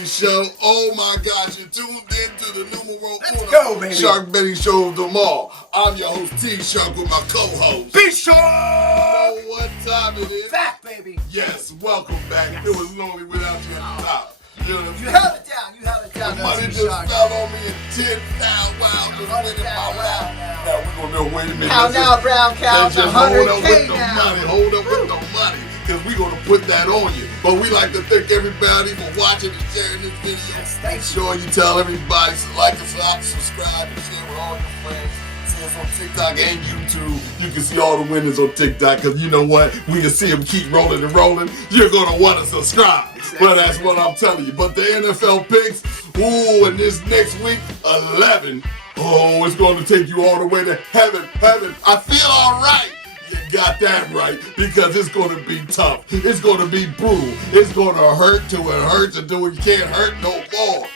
Sharkmoney Show. Oh my gosh, you're tuned in to the numero uno baby. Sharkmoney Show of them all. I'm your host T Shark with my co-host. Be sure. You know what time it is? Back, baby. Yes, welcome back. Yes. It was lonely without you at the top. You held it down. You held it down. The money just fell on me in 10 pound wow. Now we're gonna know. Wait a minute. Now, brown cow. Let's just hold up with the money. Hold up with the money. Because we're going to put that on you. But we like to thank everybody for watching and sharing this video. Yes, make sure you tell everybody to like us, subscribe, and share with all your friends. See us on TikTok and YouTube. You can see all the winners on TikTok because you know what? We can see them keep rolling and rolling. You're going to want to subscribe. Exactly. Well, that's what I'm telling you. But the NFL picks, ooh, and this next week, 11. Oh, it's going to take you all the way to heaven. I feel all right. You got that right, because it's going to be tough. It's going to be brutal. It's going to hurt till it hurts until it can't hurt no more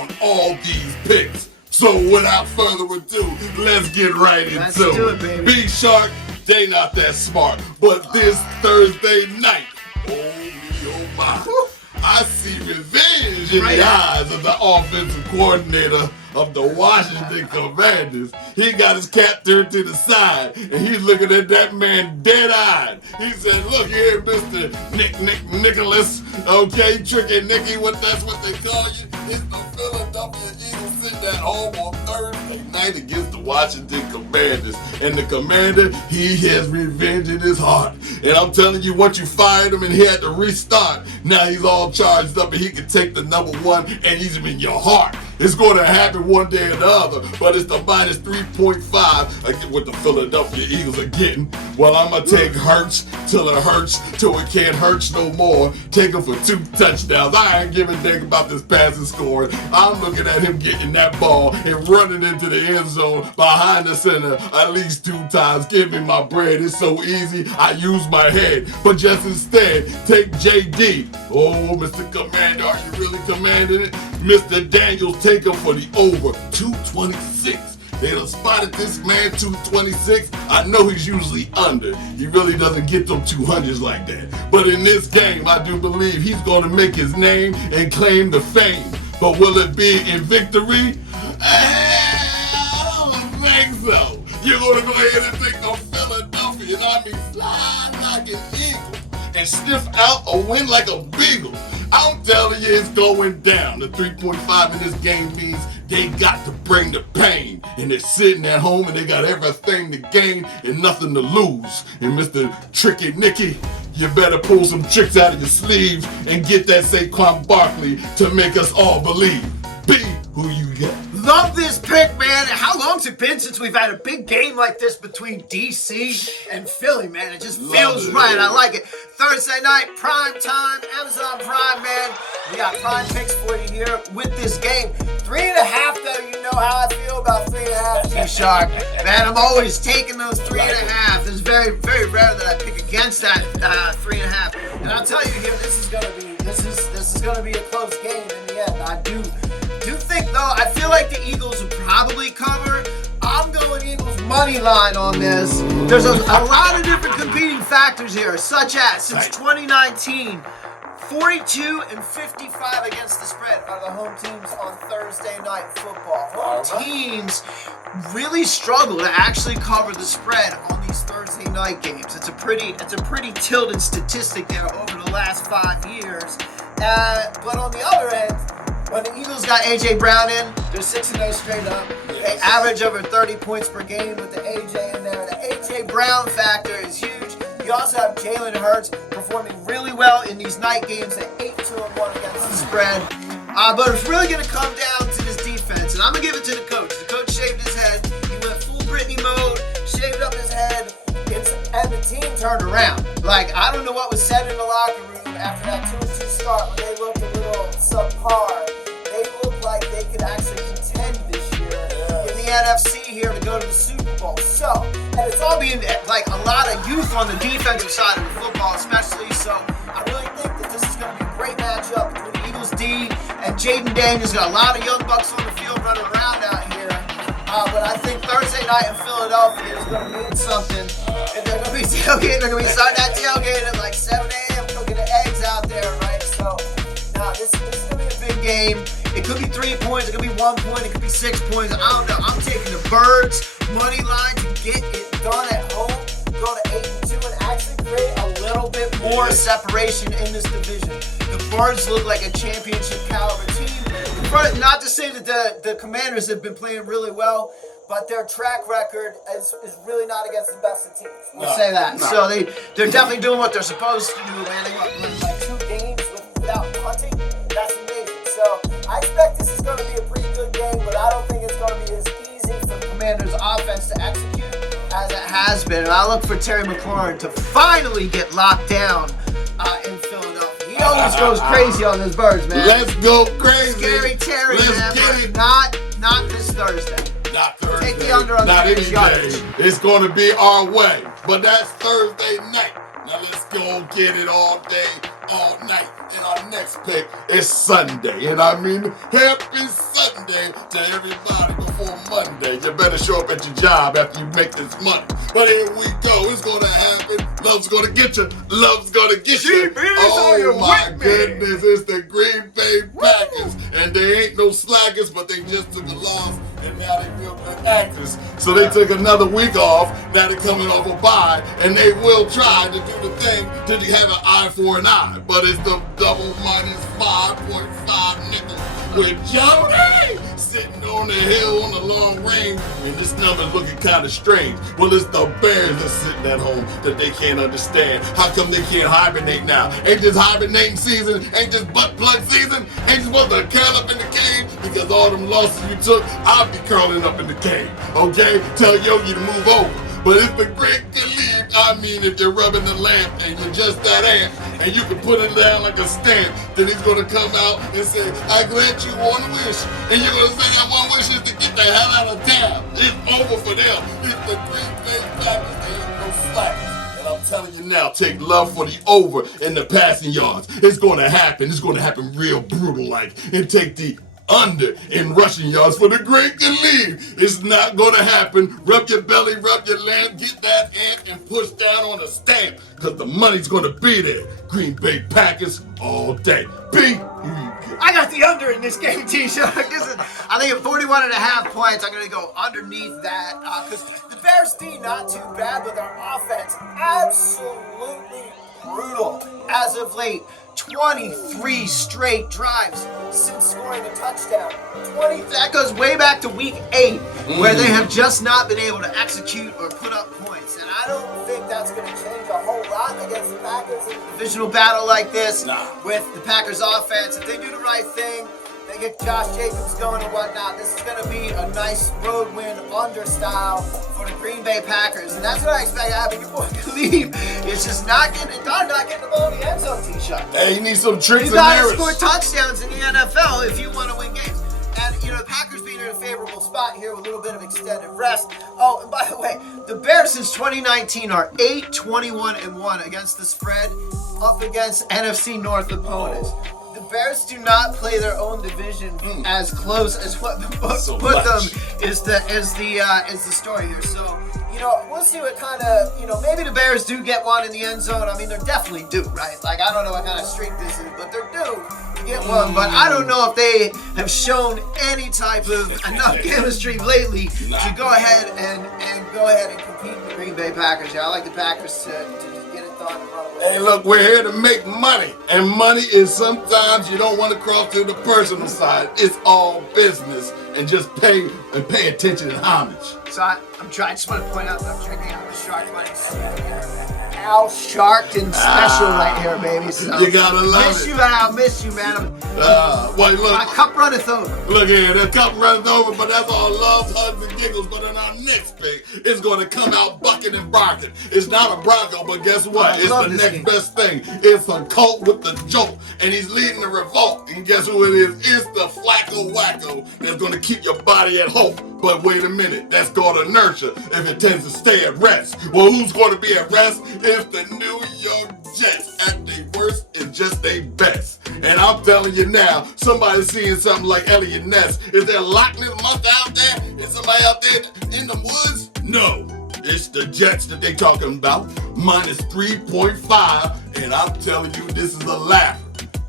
on all these picks. So without further ado, let's get right into it, baby. Be Shark, they not that smart. But this Thursday night, oh my, I see revenge in the eyes of the offensive coordinator of the Washington Commanders. He got his cap turned to the side, and he's looking at that man dead-eyed. He said, look here, Mr. Nicholas, okay, Tricky Nicky, that's what they call you. It's the Philadelphia Eagles sitting at home on Thursday night against the Washington Commanders. And the Commander, he has revenge in his heart. And I'm telling you, once you fired him and he had to restart, now he's all charged up and he can take the number one and he's in your heart. It's going to happen one day or the other, but it's the minus 3.5 what the Philadelphia Eagles are getting. Well, I'm going to take Hurts till it can't hurt no more. Take him for 2 touchdowns. I ain't giving a dang about this passing score. I'm looking at him getting that ball and running into the end zone behind the center at least 2 times. Give me my bread. It's so easy. I use my head. But just instead, take JD. Oh, Mr. Commander, are you really commanding it? Mr. Daniels, take him for the over 226. They done spotted this man 226. I know he's usually under. He really doesn't get them 200s like that. But in this game, I do believe he's going to make his name and claim the fame. But will it be in victory? I don't think so. You're going to go ahead and take the Philadelphia, slide like an eagle and sniff out a win like a beagle. I'm telling you, it's going down. The 3.5 in this game means they got to bring the pain. And they're sitting at home and they got everything to gain and nothing to lose. And Mr. Tricky Nicky, you better pull some tricks out of your sleeves and get that Saquon Barkley to make us all believe. Be who you got. Love this pick, man. How long's it been since we've had a big game like this between DC and Philly, man? It just feels right. I like it. Thursday night, prime time, Amazon Prime, man. We got prime picks for you here with this game. 3.5, though, you know how I feel about 3.5, T-Shark. Man, I'm always taking those 3.5. It's very, very rare that I pick against that 3.5. And I'll tell you here, this is gonna be a close game in the end. I do think, though, I feel like the Eagles will probably cover. I'm going Eagles money line on this. There's a lot of different competing factors here, such as since 2019, 42 and 55 against the spread are the home teams on Thursday night football. Home teams really struggle to actually cover the spread on these Thursday night games. It's a pretty tilted statistic there over the last 5 years. But on the other end, when the Eagles got A.J. Brown in, they're 6-0 straight up. They average over 30 points per game with the A.J. in there. The A.J. Brown factor is huge. You also have Jalen Hurts performing really well in these night games at 8-2-1 against the spread. But it's really going to come down to this defense, and I'm going to give it to the coach. The coach shaved his head. He went full Britney mode, shaved up his head, and the team turned around. Like, I don't know what was said in the locker room after that 2-2 start when they looked a little subpar. They look like they could actually contend this year in the NFC here to go to the Super Bowl. So, and it's all being like a lot of youth on the defensive side of the football, especially. So, I really think that this is going to be a great matchup between the Eagles D and Jaden Daniels. Got a lot of young bucks on the field running around out here. But I think Thursday night in Philadelphia is going to mean something. And they're going to be tailgating. They're going to be starting that tailgate at like 7 a.m. cooking the eggs out there, right? So, this is going to be a big game. It could be 3 points, it could be 1 point, it could be 6 points. I don't know. I'm taking the Birds money line to get it done at home. Go to 8-2 and actually create a little bit more separation in this division. The Birds look like a championship caliber team. Not to say that the Commanders have been playing really well, but their track record is really not against the best of teams. We'll say that. No. So they're definitely doing what they're supposed to do, man. They won like 2 games without punting. That's amazing. So I expect this is going to be a pretty good game, but I don't think it's going to be as easy for the Commanders' offense to execute as it has been. And I look for Terry McLaurin to finally get locked down in Philadelphia. He always goes crazy on those Birds, man. Let's go crazy. Scary Terry, Let's man. get it. Not this Thursday. Not Thursday. Take the under on not any yardage. day. It's going to be our way. But that's Thursday night. Now let's go get it all day, all night. And our next pick is Sunday. And I mean, happy Sunday to everybody before Monday. You better show up at your job after you make this money. But here we go. It's going to happen. Love's going to get you. Love's going to get you. Oh my goodness. It's the Green Bay Packers. And they ain't no slackers, but they just took a loss. And now they feel good actors. So they took another week off. Now they're coming off a bye. And they will try to do the thing to have an eye for an eye. But it's the double minus 5.5 nickel with Johnny sitting on the hill on the long range. I mean, this number's looking kind of strange. Well, it's the Bears that's sitting at home that they can't understand. How come they can't hibernate now? Ain't this hibernating season? Ain't this butt plug season? Ain't supposed to curl up in the cave? Because all them losses you took, I'll be curling up in the cave. Okay? Tell Yogi to move over. But it's the great belief. I mean, if you're rubbing the lamp and you're just that ant, and you can put it down like a stamp, then he's going to come out and say, I grant you one wish. And you're going to say that one wish is to get the hell out of town. It's over for them. It's the Green Bay Packers. There ain't no slack. And I'm telling you now, take love for the over in the passing yards. It's going to happen. It's going to happen real brutal like. And take the under in rushing yards for the great believe. It's not going to happen. Rub your belly, rub your lamp, get that ant and push down on a stamp because the money's going to be there. Green Bay Packers all day. B. I got the under in this game, T-Shark. I think at 41.5 points, I'm going to go underneath that because the Bears D not too bad, but their offense absolutely brutal as of late. 23 straight drives since scoring a touchdown. That goes way back to week 8, where they have just not been able to execute or put up points. And I don't think that's going to change a whole lot against the Packers in a divisional battle like this with the Packers offense. If they do the right thing, they get Josh Jacobs going and whatnot, this is going to be a nice road win under style for the Green Bay Packers. And that's what I expect to happen. Your boy Khalid is just not getting it done, not getting the ball in the end zone, T-Shot. Hey, you need some tricks and mirrors. You got to score touchdowns in the NFL if you want to win games. And, the Packers being in a favorable spot here with a little bit of extended rest. Oh, and by the way, the Bears since 2019 are 8-21-1 against the spread up against NFC North opponents. The Bears do not play their own division as close as what the books put them is the story here. So, we'll see what kind of, maybe the Bears do get one in the end zone. I mean, they're definitely due, right? Like, I don't know what kind of streak this is, but they're due to get one. But I don't know if they have shown any type of enough chemistry lately to go ahead and compete with the Green Bay Packers. Yeah, I like the Packers to get it done and run away. Hey, look, we're here to make money. And money is sometimes you don't want to cross to the personal side. It's all business. And just pay attention and homage. So I just want to point out that I'm checking out the Sharkmoney Show. Al Sharpton special right here, baby. So you gotta love miss you, Al. Miss you, man. Wait, look. My cup runneth over. Look here, the cup runneth over, but that's all love, hugs, and giggles. But in our next pick, it's going to come out bucking and barking. It's not a Bronco, but guess what? It's the next best thing. It's a cult with the jolt, and he's leading the revolt. And guess who it is? It's the Flacco Wacko that's going to keep your body at hope. But wait a minute, that's called inertia if it tends to stay at rest. Well, who's going to be at rest? It's the New York Jets. At their worst, it's just their best. And I'm telling you now, somebody's seeing something like Elliot Ness. Is there Loch Ness Monster out there? Is somebody out there in the woods? No. It's the Jets that they talking about. Minus 3.5. And I'm telling you, this is a laugh.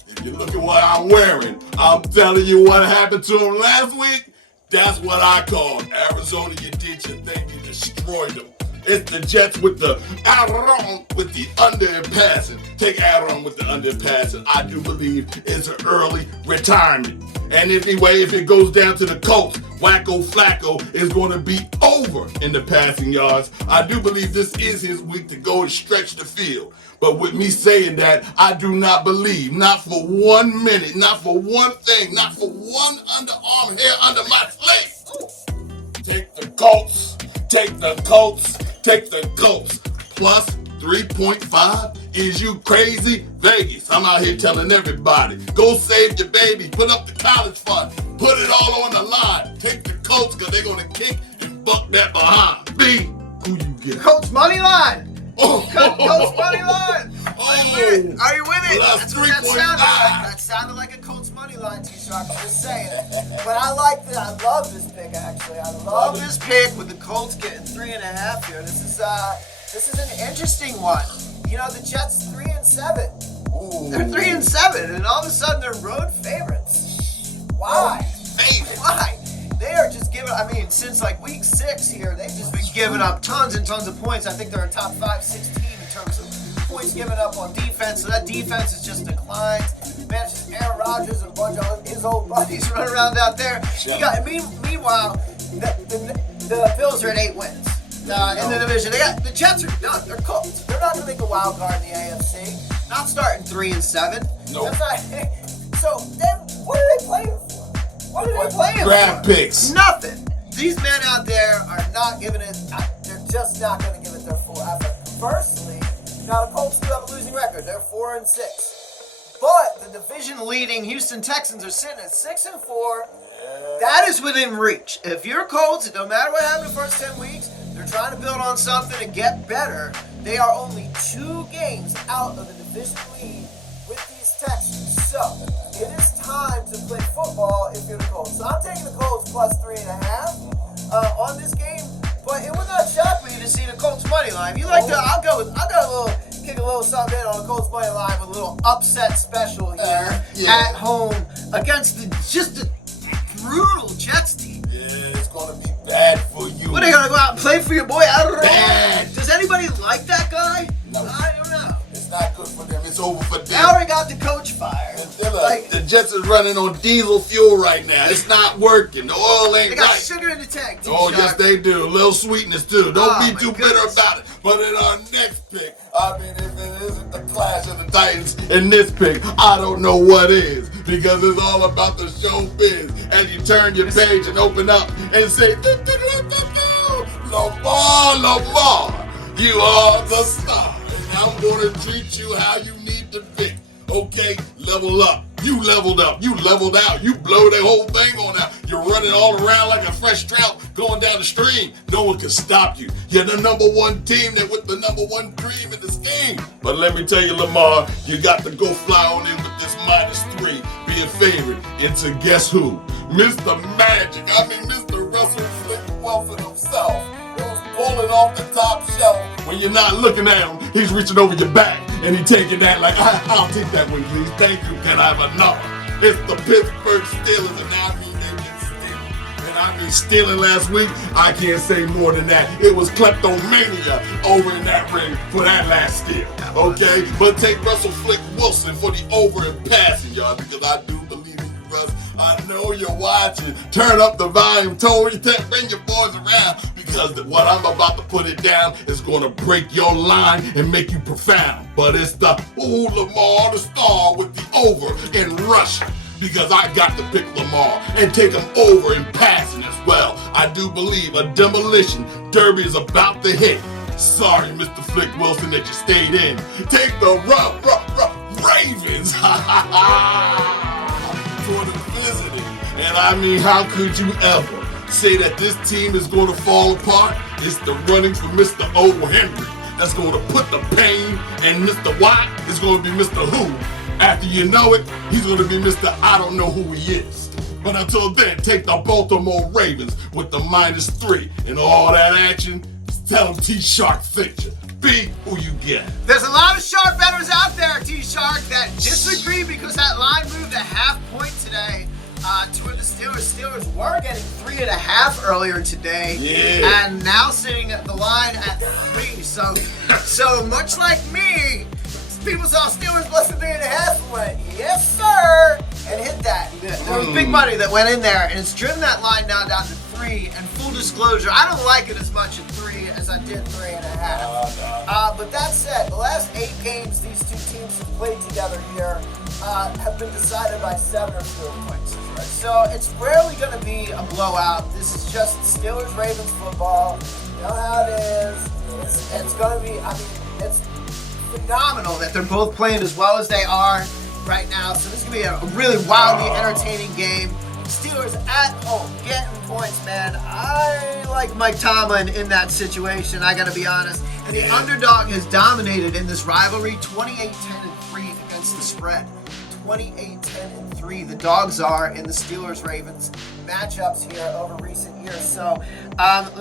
If You look at what I'm wearing. I'm telling you what happened to him last week. That's what I call Arizona. You did your thing. You destroyed them. It's the Jets with the Aaron with the under and passing. Take Aaron with the under and passing. I do believe it's an early retirement. And anyway, if it goes down to the Colts, Wacko Flacco is going to be over in the passing yards. I do believe this is his week to go and stretch the field. But with me saying that, I do not believe, not for 1 minute, not for one thing, not for one underarm hair under my sleeve. Take the Colts. Take the Colts. Take the Colts. Plus 3.5. Is you crazy? Vegas. I'm out here telling everybody. Go save your baby. Put up the college fund. Put it all on the line. Take the Colts because they're going to kick and buck that behind. B, who you get? Colts money line. Oh, Colts money line. Are you with it? Are you with it? Plus That's what that 3.5. sounded like. That sounded like a Colts money line, T-Shark. I'm just saying. But I like that. I love this pick, actually. I love this pick with the Colts getting 3.5 here. This is an interesting one. You know, the Jets 3-7. Ooh. They're 3-7, and all of a sudden they're road favorites. Why? Why? They are just giving, I mean, since like week 6 here, they've just been giving up tons and tons of points. I think they're a top 5-6 team in terms of points given up on defense. So that defense has just declined. Man, it's just Aaron Rodgers and a bunch of his old buddies running around out there. You got, meanwhile, the Bills are at 8 wins. In the division, the Jets are done. They're cooked. They're not going to make a wild card in the AFC. Not starting 3-7. Nope. So then, what are they playing for? What are they playing for? Draft picks. Nothing. These men out there are not giving it. They're just not going to give it their full effort. Firstly, now the Colts do have a losing record. They're 4-6. But the division-leading Houston Texans are sitting at 6-4. That is within reach. If you're Colts, it don't matter what happened the first 10 weeks. They're trying to build on something and get better. They are only 2 games out of the division lead with these Texans. So, it is time to play football if you're the Colts. So, I'm taking the Colts plus 3.5 on this game. But it would not shock me to see the Colts money line. If you like to, I'll kick a little something in on the Colts money line with a little upset special here at home against the brutal Jets team. Yeah, it's going to be bad for you. What, are you going to go out and play for your boy? I don't know. Bad. Does anybody like that guy? No. I don't know. It's not good for them. It's over for them. They already got the coach fired. The Jets is running on diesel fuel right now. It's not working. The oil ain't They got right. sugar in the tank. Oh, yes, they do. A little sweetness, too. Don't be too bitter goodness. about it. But in our next pick, I mean, if it isn't the Clash of the Titans in this pick, I don't know what is. Because it's all about the showbiz. As you turn your page and open up and say, Lamar, you are the star. And I'm going to treat you how you need to fit. Okay, level up. You leveled up. You leveled out. You blow the whole thing on out. You're running all around like a fresh trout going down the stream. No one can stop you. You're the number 1 team that with the number 1 dream in the scheme. But let me tell you, Lamar, you got to go fly on in with this -3, being favorite into guess who? Mr. Magic. I mean, Mr. Russell Wilson himself. Pulling off the top shelf. When you're not looking at him, he's reaching over your back and he's taking that like, I'll take that one, please. Thank you. Can I have another? It's the Pittsburgh Steelers, and I mean they been stealing. And I mean stealing last week. I can't say more than that. It was kleptomania over in that ring for that last steal. Okay, but take Russell Wilson for the over and passing, y'all, because I do believe in you, Russ. I know you're watching. Turn up the volume, Tony. Bring your boys around because what I'm about to put it down is going to break your line and make you profound. But it's the Lamar, the star with the over and rushing. Because I got to pick Lamar and take him over in passing as well. I do believe a demolition derby is about to hit. Sorry, Mr. Flick Wilson, that you stayed in. Take the Ravens. For the visiting. And I mean, how could you ever say that this team is going to fall apart? It's the running for Mr. O. Henry that's going to put the pain, and Mr. Watt is going to be Mr. Who. After you know it, he's going to be Mr. I don't know who he is. But until then, take the Baltimore Ravens with the -3 and all that action. Tell them T-Shark sent you. B, who you get? There's a lot of sharp bettors out there, T-Shark, that disagree because that line moved a half point today toward the Steelers. Steelers were getting 3.5 earlier today, and now sitting at the line at 3. So much like me, people saw Steelers plus 3.5 and went, yes, sir, and hit that. There was big money that went in there, and it's driven that line now down to 3. And full disclosure, I don't like it as much at 3 as I did 3.5. But that said, the last 8 games these two teams have played together here have been decided by 7 or fewer points. Right? So it's rarely going to be a blowout. This is just Steelers-Ravens football. You know how it is. It's going to be, it's phenomenal that they're both playing as well as they are right now. So this is going to be a really wildly entertaining game. Steelers at home, getting points, man. I like Mike Tomlin in that situation, I got to be honest. And the underdog has dominated in this rivalry, 28-10-3 against the spread. 28-10-3. The dogs are in the Steelers-Ravens matchups here over recent years. So,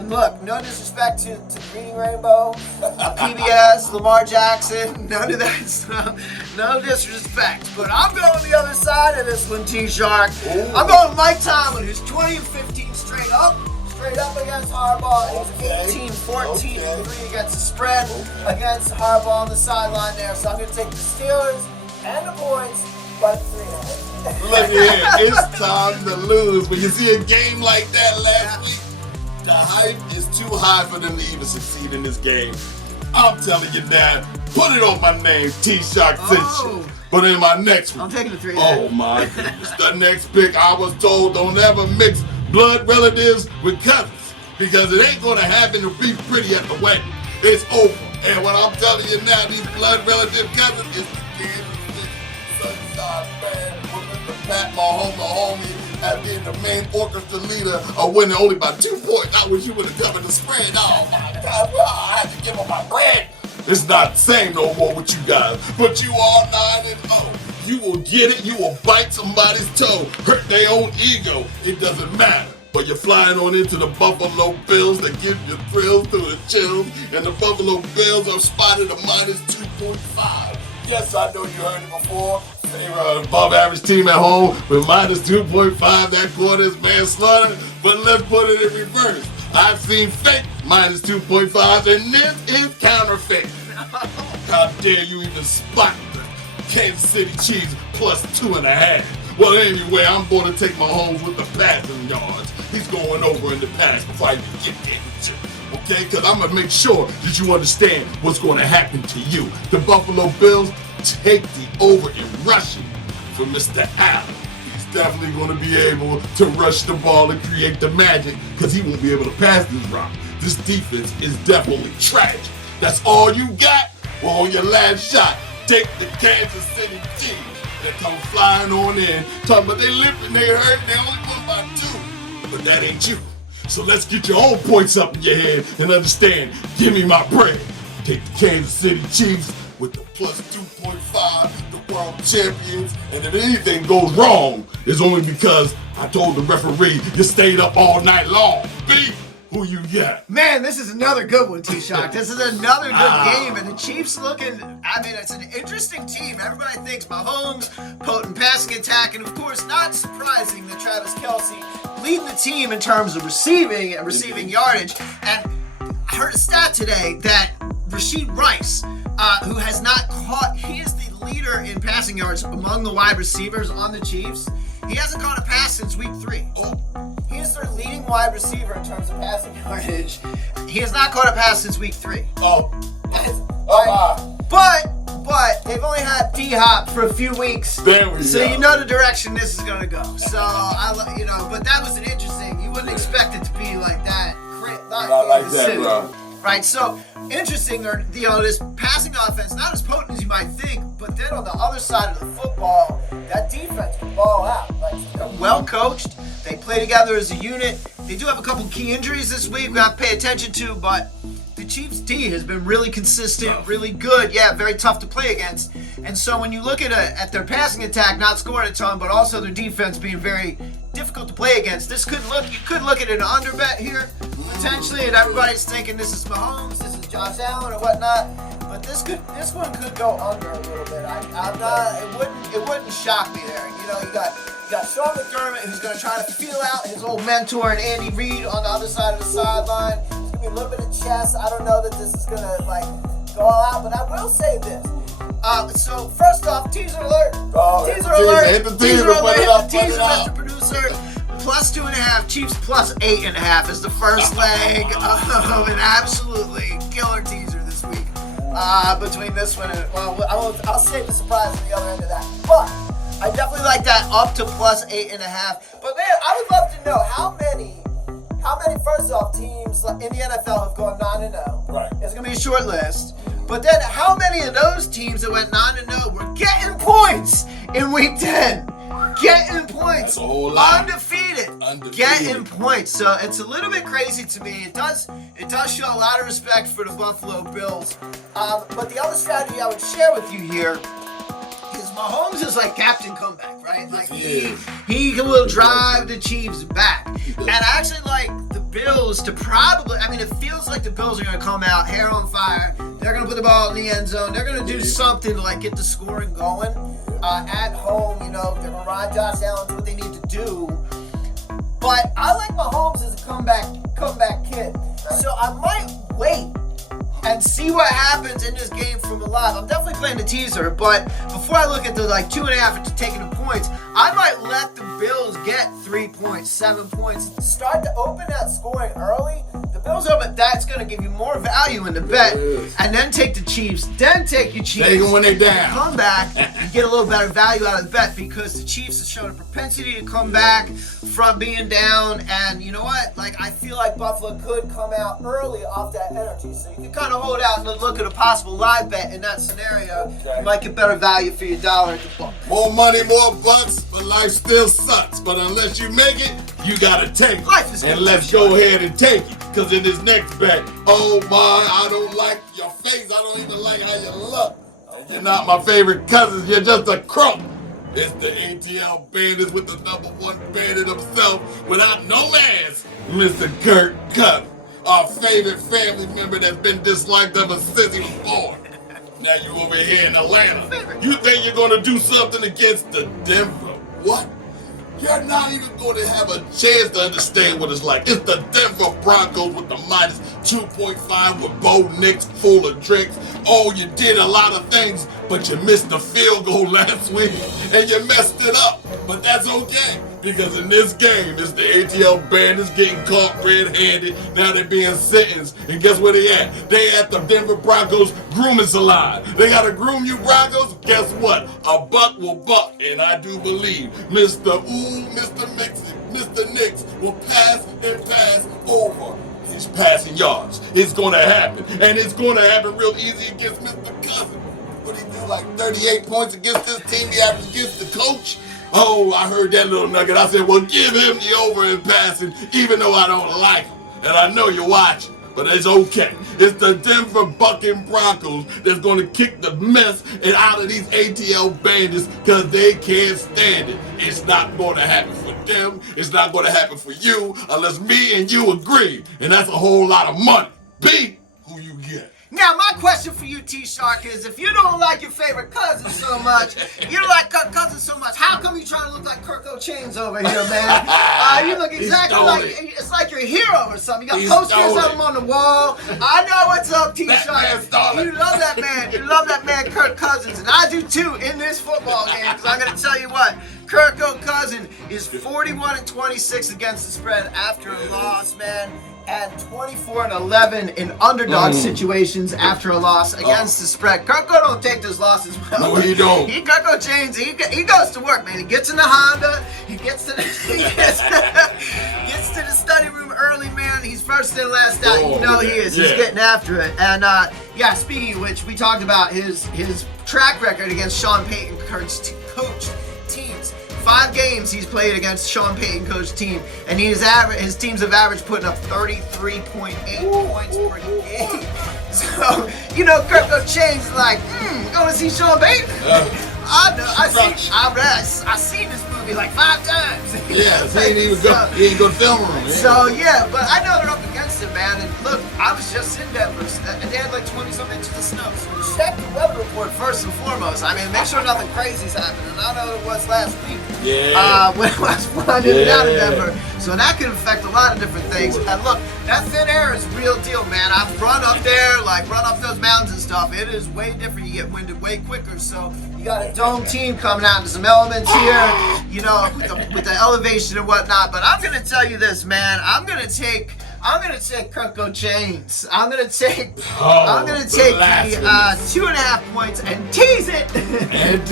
look, no disrespect to Green Rainbow, PBS, Lamar Jackson, none of that stuff. No disrespect. But I'm going the other side of this one, T-Shark. I'm going with Mike Tomlin, who's 20-15 straight up against Harbaugh. He's 18-14-3 against the spread against Harbaugh on the sideline there. So I'm going to take the Steelers and the points. Look here, it's time to lose. When you see a game like that last week, the hype is too high for them to even succeed in this game. I'm telling you now, put it on my name, T-Shark sent you. But in my next one, I'm taking the 3. Oh my goodness, the next pick I was told don't ever mix blood relatives with cousins because it ain't gonna happen to be pretty at the wedding. It's over. And what I'm telling you now, these blood relative cousins is Pat Mahomey as being the main orchestra leader of winning only by 2 points. I wish you would have covered the spread. Oh my God, I had to give them my bread. It's not the same no more with you guys, but you are 9-0. You will get it. You will bite somebody's toe, hurt their own ego. It doesn't matter. But you're flying on into the Buffalo Bills that give you thrills through the chills, and the Buffalo Bills are spotted a -2.5. Yes, I know you heard it before. They were an above average team at home with -2.5. That quarter is manslaughter. But let's put it in reverse. I've seen fake -2.5, and this is counterfeit. How dare you even spot the Kansas City Chiefs +2.5? Well, anyway, I'm going to take Mahomes with the passing yards. He's going over in the pass before I even get there with you. Okay? Because I'm going to make sure that you understand what's going to happen to you. The Buffalo Bills take the over in rushing for Mr. Allen. He's definitely going to be able to rush the ball and create the magic because he won't be able to pass this route. This defense is definitely tragic. That's all you got? Well, on your last shot, take the Kansas City Chiefs. They come flying on in, talking about they limping, they hurt, they only won by 2. But that ain't you. So let's get your own points up in your head and understand, give me my bread. Take the Kansas City Chiefs with the +2.5, the world champions, and if anything goes wrong, it's only because I told the referee you stayed up all night long. B, who you got? Man, this is another good one, T-Shock. This is another good game, and the Chiefs looking, I mean, it's an interesting team. Everybody thinks Mahomes, potent passing attack, and of course, not surprising that Travis Kelce leading the team in terms of receiving and receiving yardage. And I heard a stat today that Rashid Rice, who has not caught, he is the leader in passing yards among the wide receivers on the Chiefs. He hasn't caught a pass since week 3. He is their leading wide receiver in terms of passing yardage. He has not caught a pass since week 3. But they've only had D-Hop for a few weeks. There we so go. You know the direction this is going to go. So, but that was an interesting, you wouldn't expect it to be like that. Not like that, bro. Right, so interesting, this passing offense, not as potent as you might think, but then on the other side of the football, that defense can ball out. Like, well coached, they play together as a unit. They do have a couple key injuries this week we got to pay attention to, but the Chiefs' D has been really consistent, really good. Yeah, very tough to play against. And so when you look at their passing attack, not scoring a ton, but also their defense being very difficult to play against, you could look at an under bet here. potentially, and everybody's thinking this is Mahomes, this is Josh Allen, or whatnot. But this one could go under a little bit. I'm not. It wouldn't shock me there. You know, you got Sean McDermott, who's going to try to feel out his old mentor and Andy Reid on the other side of the sideline. It's going to be a little bit of chess. I don't know that this is going to go all out, but I will say this. So first off, teaser alert. Teaser alert. Hit the teaser, Mr. Producer. Plus 2.5, Chiefs plus 8.5 is the first leg of an absolutely killer teaser this week. Between this one and I'll save the surprise at the other end of that. But I definitely like that up to plus 8.5. But man, I would love to know how many first off teams in the NFL have gone 9-0. Right. It's gonna be a short list. But then how many of those teams that went 9-0 were getting points in week 10? Getting points. That's a whole lot. Undefeated. Getting points. So it's a little bit crazy to me. It does show a lot of respect for the Buffalo Bills. But the other strategy I would share with you here is Mahomes is like Captain Comeback, right? Like he will drive the Chiefs back. And I actually like the Bills to probably, I mean, it feels like the Bills are going to come out hair on fire. They're going to put the ball in the end zone. They're going to do something to get the scoring going. At home, they're going to ride Josh Allen, do what they need to do. But I like Mahomes as a comeback kid. So I might wait and see what happens in this game from the live. I'm definitely playing the teaser, but before I look at the 2.5 and taking the points, I might let the Bills get 3 points, 7 points. Start to open that scoring early. The Bills open, that's going to give you more value in the bet. And then take the Chiefs. Then take your Chiefs. Take them when they down. Come back and get a little better value out of the bet because the Chiefs have shown a propensity to come back from being down. And you know what? I feel like Buffalo could come out early off that energy. So you can kind of hold out and look at a possible live bet in that scenario. You might get better value for your dollar at the book. More money, more bucks, but life still sucks. But unless you make it, you gotta take it. Life is good. And let's go ahead and take it. Because in this next bet, oh my, I don't like your face. I don't even like how you look. You're not my favorite cousins. You're just a crump. It's the ATL Bandits with the #1 bandit himself without no mask, Mr. Kirk Cousins. Our favorite family member that's been disliked ever since he was born. Now you over here in Atlanta. You think you're going to do something against the Denver? What? You're not even going to have a chance to understand what it's like. It's the Denver Broncos with the minus 2.5 with Bo Nix full of drinks. Oh, you did a lot of things, but you missed the field goal last week, and you messed it up. But that's okay, because in this game, it's the ATL Bandits getting caught red-handed. Now they're being sentenced. And guess where they at? They at the Denver Broncos grooming salon. They got to groom you Broncos? Guess what? A buck will buck. And I do believe Mr. Nix will pass and pass over. He's passing yards. It's going to happen. And it's going to happen real easy against Mr. Cousins. What he do, 38 points against this team he averaged against the coach? Oh, I heard that little nugget. I said, well, give him the over in passing, even though I don't like him. And I know you're watching, but it's okay. It's the Denver Bucking Broncos that's going to kick the mess out of these ATL Bandits because they can't stand it. It's not going to happen for them. It's not going to happen for you unless me and you agree. And that's a whole lot of money. Be who you get. Now, my question for you, T-Shark, is if you don't like your favorite cousin so much, you don't like Kirk Cousins so much, how come you trying to look like Kirk O'Chains over here, man? You look exactly like, it's like you're a hero or something. You got posters of him on the wall. I know what's up, T-Shark. You love that man. You love that man, Kirk Cousins. And I do too in this football game, because I'm going to tell you what, Kirk Cousins is 41-26 against the spread after a loss, man. And 24-11 in underdog situations after a loss against the spread. Kirko don't take those losses well. No, he don't. Kirko James, he goes to work, man. He gets in the Honda. He gets to the study room early, man. He's first in, last out. You know he is. He's getting after it. And speaking of which, we talked about his track record against Sean Payton coached teams. 5 games he's played against Sean Payton coached team, and his teams have averaged putting up 33.8 points per game. So, Kirk O'Chains is like, going to see Sean Payton? I know. I've seen this movie 5 times. Yeah, he ain't go to film room. So, but I know they're up against him, man. just in Denver, and they had like 20-some inches of snow. So check the weather report first and foremost. I mean, make sure nothing crazy's happening. I know it was last week. Yeah. When it was flying in and out of Denver. So that can affect a lot of different things. And look, that thin air is real deal, man. I've run up there, like run up those mountains and stuff. It is way different. You get winded way quicker. So you got a dome team coming out. There's some elements here, you know, with the elevation and whatnot. But I'm gonna tell you this, man. I'm gonna take Kirko James. I'm gonna take the 2.5 points and tease it. and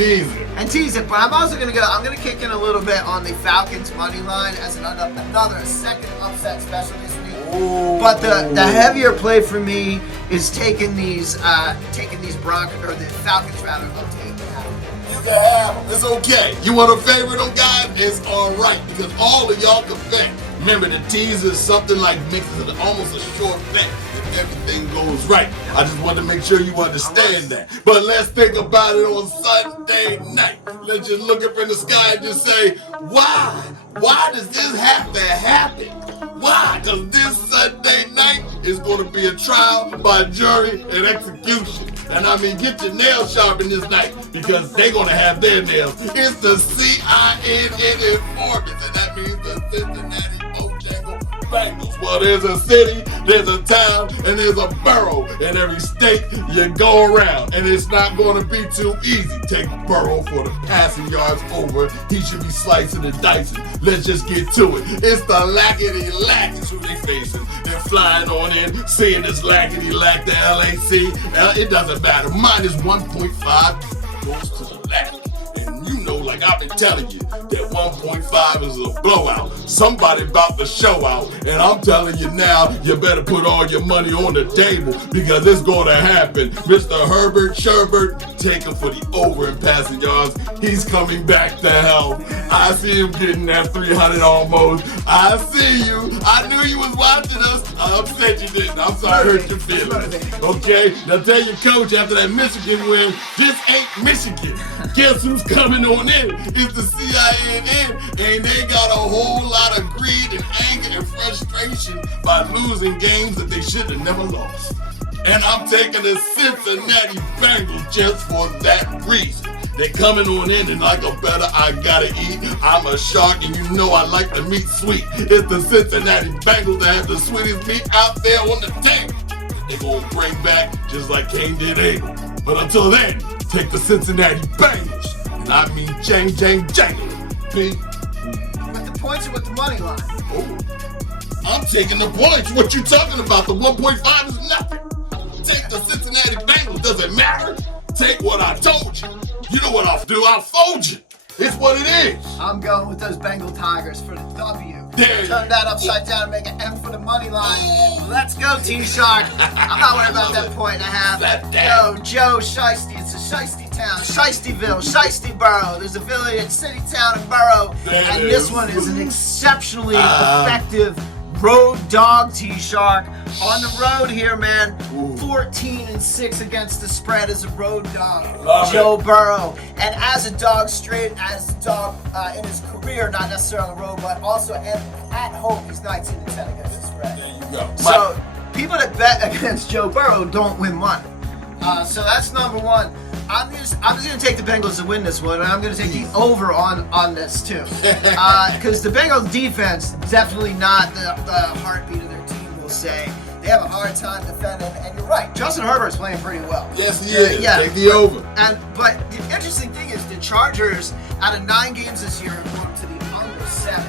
tease it. But I'm also gonna kick in a little bit on the Falcons money line as another second upset special this week. Ooh. But the heavier play for me is taking these Broncos, or the Falcons rather, up to 8.5. You can have them. It's okay. You want to favorite them, guys? It's all right, because all of y'all can bet. Remember, the tease is something like mixing almost a short bet if everything goes right. I just want to make sure you understand that. But let's think about it on Sunday night. Let's just look up in the sky and just say, why? Why does this have to happen? Why? Because this Sunday night is going to be a trial by jury and execution. And I mean, get your nails sharpened this night, because they're going to have their nails. It's the CINN informants, and that means the Cincinnati Bengals. Well, there's a city, there's a town, and there's a borough in every state you go around. And it's not going to be too easy. Take Burrow for the passing yards over. He should be slicing and dicing. Let's just get to it. It's the lackety-lacks who they facing. They're flying on in, seeing this lackety-lack, the LAC. It doesn't matter. Minus 1.5 goes to the lack. And you know, like I've been telling you, that 1.5 is a blowout. Somebody about to show out. And I'm telling you now, you better put all your money on the table, because it's going to happen. Mr. Herbert Sherbert, take him for the over in passing yards. He's coming back to health. I see him getting that 300 almost. I see you. I knew you was watching us. I'm upset you didn't. I'm sorry I hurt your feelings. Okay? Now tell your coach after that Michigan win, this ain't Michigan. Guess who's coming on in? It's the CINN, and they got a whole lot of greed and anger and frustration by losing games that they should have never lost. And I'm taking the Cincinnati Bengals just for that reason. They're coming on in, and like a better I gotta eat. I'm a shark, and you know I like the meat sweet. It's the Cincinnati Bengals that have the sweetest meat out there on the table. They're gonna bring back just like Cain did Abel. But until then, take the Cincinnati Bengals. And I mean jang. P. With the points or with the money line? Oh, I'm taking the points. What you talking about? The 1.5 is nothing. Take the Cincinnati Bengals. Does it matter? Take what I told you. You know what I'll do? I'll fold you. It's what it is. I'm going with those Bengal Tigers for the W. There. Turn that upside down and make an M for the money line. Let's go, T-Shark. I'm not worried about that 1.5. Yo, Joe Shiesty. It's a Shiesty town. Shiestyville, Shiestyboro. There's a village, city, town, and borough. And this one is an exceptionally effective road dog, T-Shark. On the road here, man. 14-6 against the spread as a road dog. Joe Burrow. And as a dog, straight as a dog in his career, not necessarily on the road, but also at home, he's 19-10 against the spread. There you go. So people that bet against Joe Burrow don't win money. So that's number one. I'm just going to take the Bengals to win this one, and I'm going to take the over on this too. Because the Bengals defense, definitely not the heartbeat of their team, will say. They have a hard time defending, and you're right. Justin Herbert's playing pretty well. Yes, he is. Yeah. Take the over. But the interesting thing is the Chargers, out of 9 games this year, have moved to the under 7.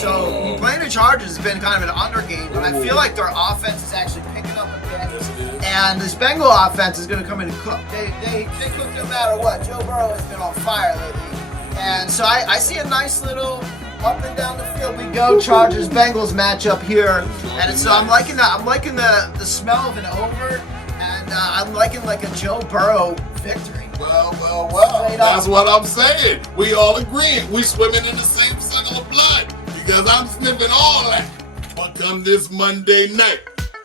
So playing the Chargers has been kind of an under game, but I feel like their offense is actually picking up a bit. And this Bengal offense is going to come in and cook. They cook no matter what. Joe Burrow has been on fire lately. And so I see a nice little up and down the field we go Chargers Bengals matchup here. And so I'm liking the smell of an over, and I'm liking like a Joe Burrow victory. Well. That's what I'm saying. We all agree. We swimming in the same circle of blood, because I'm sniffing all that. But come this Monday night,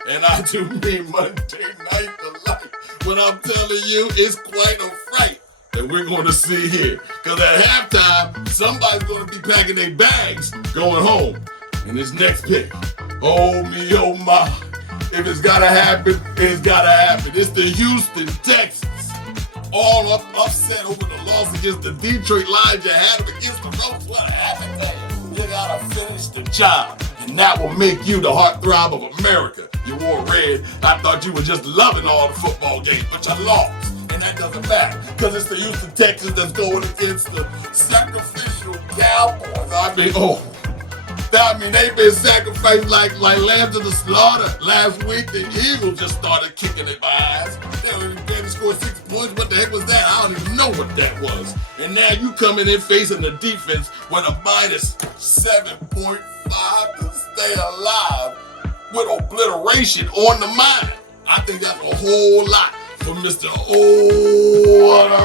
and I do mean Monday night delight, when I'm telling you it's quite a fright that we're going to see here. Because at halftime, somebody's going to be packing their bags going home. And this next pick, oh me, oh my, If it's gotta happen, it's gotta happen. It's the Houston Texans. All upset over the loss against the Detroit Lions. You had them against the Ropes. What happened there? You gotta finish the job. And that will make you the heartthrob of America. You wore red. I thought you were just loving all the football games, but you lost. And that doesn't matter, because it's the Houston Texans that's going against the sacrificial Cowboys. I mean, they've been sacrificed like lambs to the slaughter. Last week, the Eagles just started kicking their behinds. They only barely scored 6 points. What the heck was that? I don't even know what that was. And now you coming in facing the defense with a minus 7.5 to stay alive with obliteration on the mind. I think that's a whole lot for Mr. Oh, what a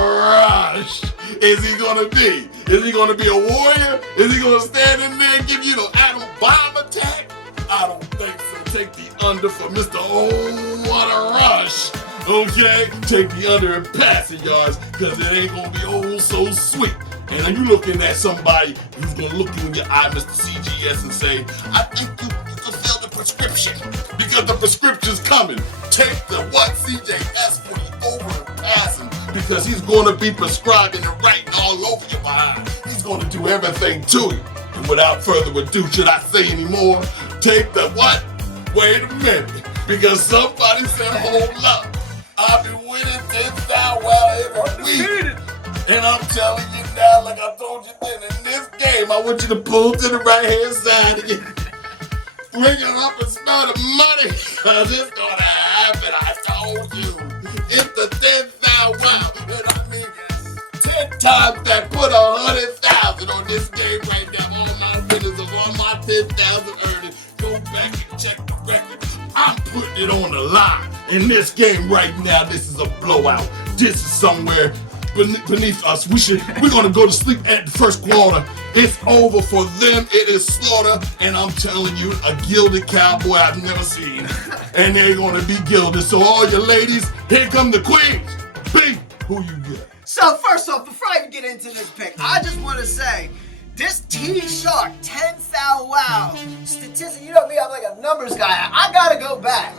rush is he gonna be? Is he gonna be a warrior? Is he gonna stand in there and give you the atom bomb attack? I don't think so. Take the under for Mr. Oh, what a rush. Okay? Take the under in passing yards, because it ain't gonna be oh so sweet. And you're looking at somebody who's gonna look you in your eye, Mr. CGS, and say, I think you fulfill the prescription, because the prescription's coming. Take the what CJS for the over and passing, because he's going to be prescribing and writing all over your behind. He's going to do everything to you. And without further ado, should I say any more? Take the what? Wait a minute, because somebody said, hold up. I've been winning 10,000 every week. And I'm telling you now, like I told you then, in this game, I want you to pull to the right-hand side again. Bring it up and smell the money, because it's going to happen. I told you. It's the 10,000 wow. And I mean, 10 times that put 100,000 on this game right now. All my winners of all my 10,000 earnings. Go back and check the record. I'm putting it on the line. In this game right now, this is a blowout. This is somewhere beneath us. We're gonna go to sleep at the first quarter. It's over for them. It is slaughter, and I'm telling you, a gilded cowboy I've never seen. And they're gonna be gilded. So all you ladies, here come the queens. B, who you get? So first off, before I even get into this pick, I just want to say, this T-Shark 10,000 wow statistic, you know me, I'm like a numbers guy. I gotta go back.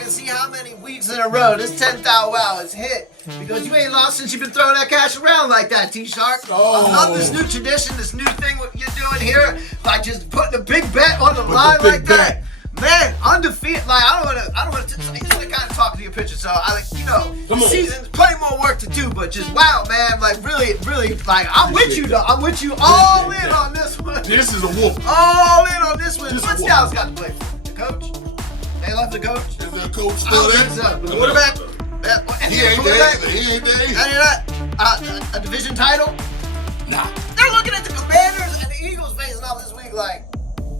And see how many weeks in a row this 10,000 wow has hit. Because you ain't lost since you've been throwing that cash around like that, T-Shark. Oh. I love this new tradition, this new thing what you're doing here. Like just putting a big bet on the line like that. Man, undefeated. Like I don't want to. This is the kind of talk to your pitcher. So I like, the season's plenty more work to do. But just wow, man. Like really, like I'm with you, though. I'm with you all in on this one. This is a whoop. All in on this one. What's Dallas got to play for? The coach? They left the coach. Is the coach still there? So. The quarterback. He ain't there. Any of that? A division title? Nah. They're looking at the Commanders and the Eagles facing off this week. Like.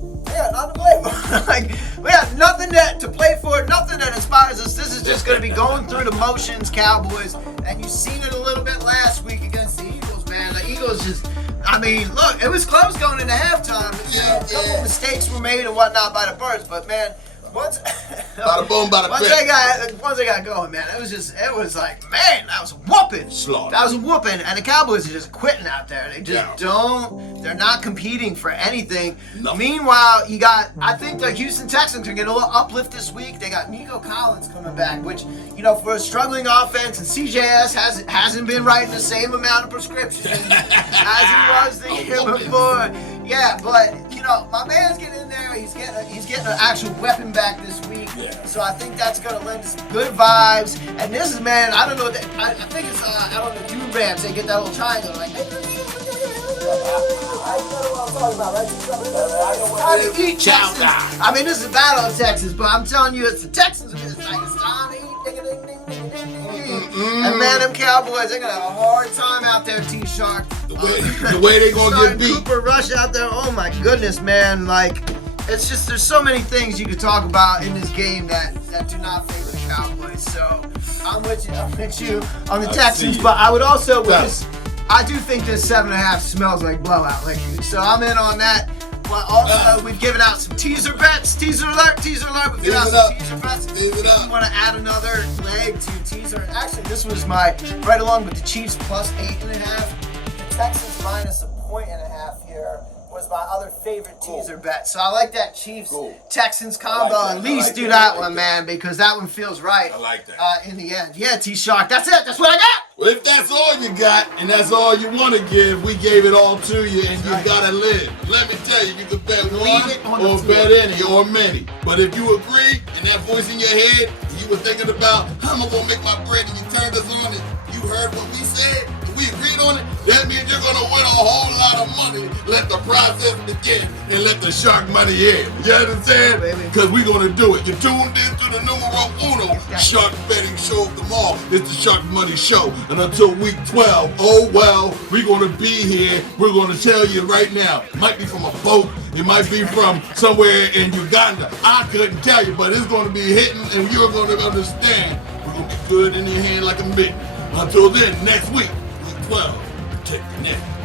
We got nothing to play for. Like, we got nothing to play for, nothing that inspires us. This is just going to be going through the motions, Cowboys. And you've seen it a little bit last week against the Eagles, man. The Eagles just, I mean, look, it was close going into halftime. A couple of mistakes were made and whatnot by the Birds, but man, once bada boom, bada once they got going, man, it was like, man, that was a whooping. Slaughter. That was a whooping, and the Cowboys are just quitting out there. They just they're not competing for anything. No. Meanwhile, I think the Houston Texans are getting a little uplift this week. They got Nico Collins coming back, which, for a struggling offense, and CJS hasn't been writing the same amount of prescriptions as he was the year before. Yeah, but my man's getting in there. He's getting an actual weapon back this week. Yeah. So I think that's gonna lend some good vibes. And this is, man, I don't know. I think it's out on the Dune Rams. They get that little triangle like. I know what I'm talking about, right? Time to eat Texas. I mean, this is a battle of Texas, but I'm telling you, it's the Texans. It's like it's time to eat. And man, them Cowboys, they're gonna have a hard time out there, T-Shark. The way they gonna get beat. Cooper Rush out there. Oh my goodness, man! Like, it's just there's so many things you could talk about in this game that do not favor the Cowboys. So I'm with you on the Texans, but I would also I do think this 7.5 smells like blowout, so I'm in on that. But also, we've given out some teaser bets. Teaser alert. We've given out some teaser bets. If you want to add another leg to teaser. Actually, this was my right along with the Chiefs plus 8.5. The Texans minus 1.5 here was my other favorite teaser bet. So I like that Chiefs Texans combo. I like that. At least I like do that. that I like one, that. man, because that one feels right. I like that. In the end. Yeah, T-Shark. That's it. That's what I got. Well, if that's all you got and that's all you want to give, we gave it all to you, and you gotta live. Let me tell you, you can bet one or bet any or many. But if you agree and that voice in your head, you were thinking about how am I gonna make my bread, and you turned us on and you heard what we said, and we agreed on it, that means you're gonna win a whole lot of money. Let the process begin and let the shark money in. You understand? Because we're gonna do it. You're tuned in to the numero uno shark betting show of them all. It's the Sharkmoney Show. And until week 12, oh well, we're gonna be here. We're gonna tell you right now. It might be from a boat. It might be from somewhere in Uganda. I couldn't tell you, but it's gonna be hitting, and you're gonna understand. We're gonna be good in your hand like a mitten. Until then, next week, week 12, take the net.